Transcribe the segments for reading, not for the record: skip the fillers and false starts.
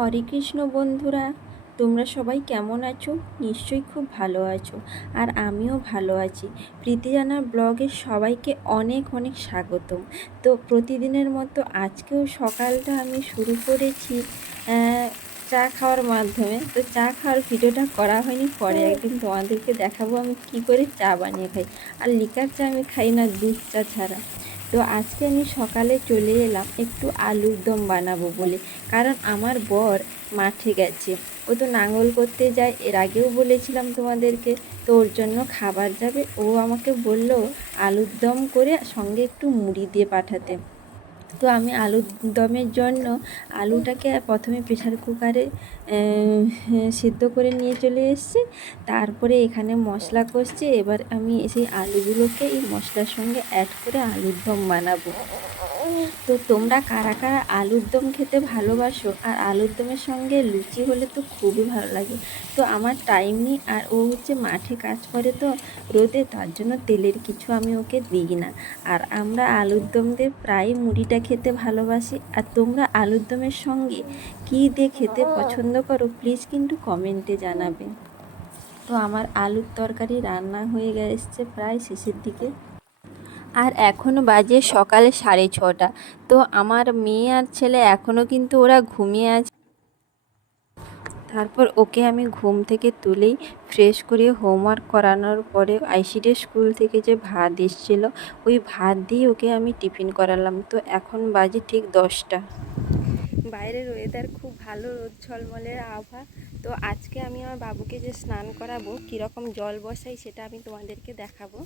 হরে কৃষ্ণ বন্ধুরা, তোমরা সবাই কেমন আছো? নিশ্চয়ই খুব ভালো আছো। আর আমিও ভালো আছি। প্রীতি জানার ব্লগে সবাইকে অনেক অনেক স্বাগতম। তো প্রতিদিনের মতো আজকেও সকালটা আমি শুরু করেছি চা খাওয়ার মাধ্যমে। তো চা খাওয়ার ভিডিওটা করা হয়নি, পরে একদিন তোমাদেরকে দেখাবো আমি কি করে চা বানিয়ে খাই। আর লিকার চা আমি খাই না দুধ চা ছাড়া। তো আজকে আমি সকালে চলে এলাম একটু আলুর দম বানাবো বলে, কারণ আমার বর মাঠে গেছে। ও তো লাঙল করতে যায়, এর আগেও বলেছিলাম তোমাদেরকে। তো ওর জন্য খাবার যাবে, ও আমাকে বলল আলুর দম করে সঙ্গে একটু মুড়ি দিয়ে পাঠাতে। তো আমি আলুর দমের জন্য আলুটাকে প্রথমে প্রেসার কুকারে সিদ্ধ করে নিয়ে চলে এসেছি। তারপরে এখানে মশলা কষছি। এবার আমি সেই আলুগুলোকে এই মশলার সঙ্গে অ্যাড করে আলুর দম বানাবো। তো তোমরা কারা কারা আলুর দম খেতে ভালোবাসো? আর আলুর দমের সঙ্গে লুচি হলে তো খুবই ভালো লাগে। তো আমার টাইম নেই, আর ও হচ্ছে মাঠে কাজ করে তো রোদে, তার জন্য তেলের কিছু আমি ওকে দিই না। আর আমরা আলুর দম দিয়ে প্রায় মুড়িটা খেতে ভালোবাসি। আর তোমরা আলুর দমের সঙ্গে কী দিয়ে খেতে পছন্দ করো প্লিজ কিন্তু কমেন্টে জানাবে। তো আমার আলুর তরকারি রান্না হয়ে গেছে প্রায় শেষের দিকে। আর এখনও বাজে সকালে 6:30। তো আমার মেয়ে আর ছেলে এখনও কিন্তু ওরা ঘুমিয়ে আছে। তারপর ওকে আমি ঘুম থেকে তুলেই ফ্রেশ করে হোমওয়ার্ক করানোর পরে আইসিডিএস স্কুল থেকে যে ভাত এসেছিলো, ওই ভাত দিয়ে ওকে আমি টিফিন করালাম। তো এখন বাজে ঠিক 10টা। বাইরের ওয়েদার খুব ভালো, রোদ ঝলমলের আবহাওয়া। তো আজকে আমি আমার বাবুকে যে স্নান করাবো, কীরকম জল বসাই সেটা আমি তোমাদেরকে দেখাবো।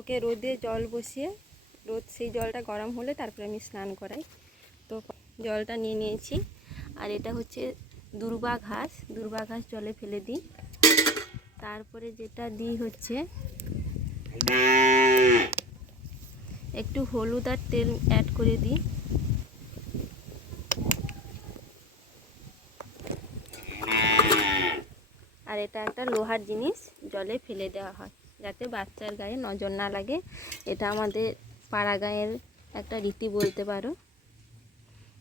ওকে রোদে জল বসিয়ে সেই জলটা গরম হলে তারপরে আমি স্নান করাই। তো জলটা নিয়ে নিয়েছি। আর এটা হচ্ছে দূর্বা ঘাস জলে ফেলে দিই। তারপরে যেটা দিই হচ্ছে একটু হলুদ আর তেল অ্যাড করে দিই। আর এটা একটা লোহার জিনিস, জলে ফেলে দেওয়া হয় যাতে বাচ্চার গায়ে নজর না লাগে। এটা আমাদের পাড়া গাঁয়ের একটা রীতি বলতে পারো।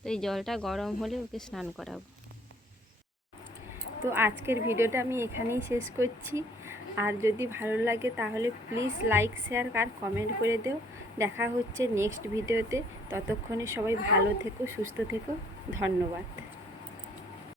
তো এই জলটা গরম হলে ওকে স্নান করাবো। তো আজকের ভিডিওটা আমি এখানেই শেষ করছি। আর যদি ভালো লাগে তাহলে প্লিজ লাইক, শেয়ার আর কমেন্ট করে দিও। দেখা হচ্ছে নেক্সট ভিডিওতে। ততক্ষণে সবাই ভালো থেকো, সুস্থ থেকো। ধন্যবাদ।